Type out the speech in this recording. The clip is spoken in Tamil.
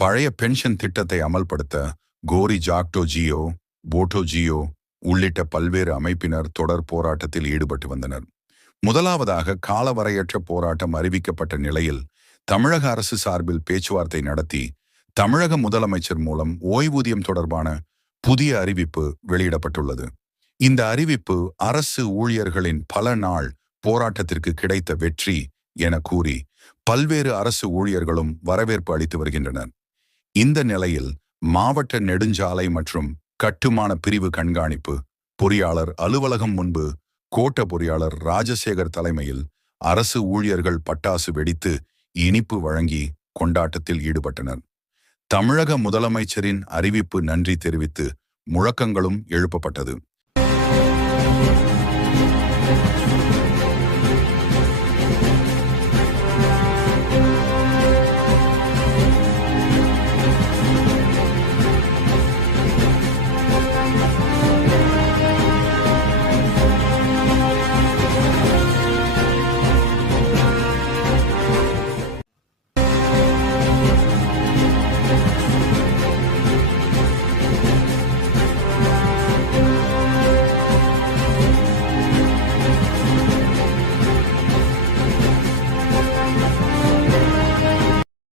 பழைய பென்ஷன் திட்டத்தை அமல்படுத்த கோரி ஜாக்டோ ஜியோ, போட்டோ ஜியோ உள்ளிட்ட பல்வேறு அமைப்பினர் தொடர் போராட்டத்தில் ஈடுபட்டு வந்தனர். முதலாவதாக காலவரையற்ற போராட்டம் அறிவிக்கப்பட்ட நிலையில் தமிழக அரசு சார்பில் பேச்சுவார்த்தை நடத்தி தமிழக முதலமைச்சர் மூலம் ஓய்வூதியம் தொடர்பான புதிய அறிவிப்பு வெளியிடப்பட்டுள்ளது. இந்த அறிவிப்பு அரசு ஊழியர்களின் பல நாள் போராட்டத்திற்கு கிடைத்த வெற்றி என கூறி பல்வேறு அரசு ஊழியர்களும் வரவேற்பு அளித்து வருகின்றனர். இந்த நிலையில் மாவட்ட நெடுஞ்சாலை மற்றும் கட்டுமான பிரிவு கண்காணிப்பு பொறியாளர் அலுவலகம் முன்பு கோட்ட பொறியாளர் ராஜசேகர் தலைமையில் அரசு ஊழியர்கள் பட்டாசு வெடித்து இனிப்பு வழங்கி கொண்டாட்டத்தில் ஈடுபட்டனர். தமிழக முதலமைச்சரின் அறிவிப்பு நன்றி தெரிவித்து முழக்கங்களும் எழுப்பப்பட்டது.